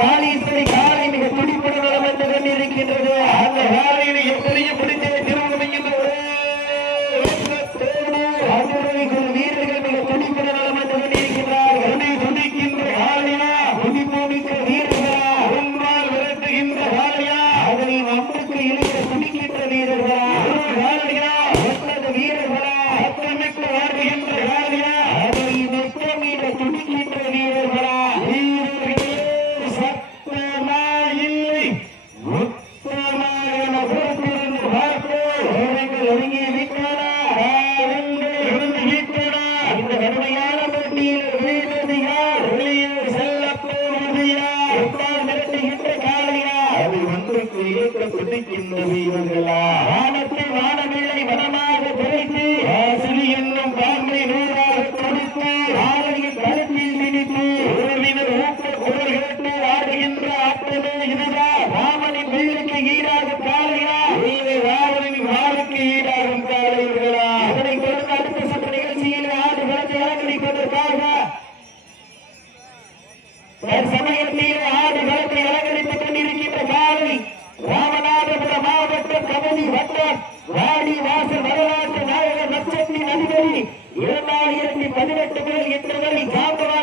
காளீஸ்வரி காலை மிக துடிப்புடன் வளம் வந்து கொண்டிருக்கின்றது. அந்த காலையில் எப்படியும் பிடித்து திருமணம் வீரர்கள் மிக துடிப்புடன் வளம் வந்து கொண்டிருக்கிறார்கள். துடிக்கின்ற காலையா, துடிப்புமிக்க வீரர்களா, உன்னால் விரட்டுகின்ற காலையா, அதனை அம்புக்கு இளைய துடிக்கின்ற வீரர்களா, காலையா ஒன்பது வீரர்களா, அத்தமிக்க வாழ்கின்ற காலையா, அதனை மெத்தமீட துடிக்கின்ற வீரர்களா, வீரர்களே சத்தமா இல்லை உத்தமான பொறுப்பிலிருந்து பார்ப்போம். ஒருங்கி விட்டாரா இந்த கடுமையான போட்டியில் வீழ்வது யார்? வெளியே செல்ல போவது யார்? எப்பால் மிரட்டுகின்ற காலையா, அது ஒன்றுக்கு இயக்க துடிக்கின்ற வீரர்களா, வானத்தில் வானவில்லை வனமாக குறைத்து ஆசிரி என்னும் பாம்பை நூறாக கொடுத்து ஆலையில் கருத்தில் நினைத்து உறவினர் ஊக்க குரல் கேட்டு ஆடுகின்ற ஆட்டமே இதுதான். ராமனின் வீருக்கு ஈடாக காலையா, நீவே ராவணனின் வாருக்கு ஈடாகும் காலைகளா? அதனை தொடர்ந்து அடுத்த சுற்று நிகழ்ச்சியில் ஆடுகளத்தை அலங்கரிப்பதற்காக சமயத்தில் ஆடுகளத்தை அலங்கரித்துக் கொண்டிருக்கின்ற காலை ராமநாதபுரம் மாவட்டம் கபடி வட்டம் வாடி வாசல் வரலாற்று நாயகர் லட்சத்தின் அதிபதி 2018 முதல் இன்று வரை காப்பவா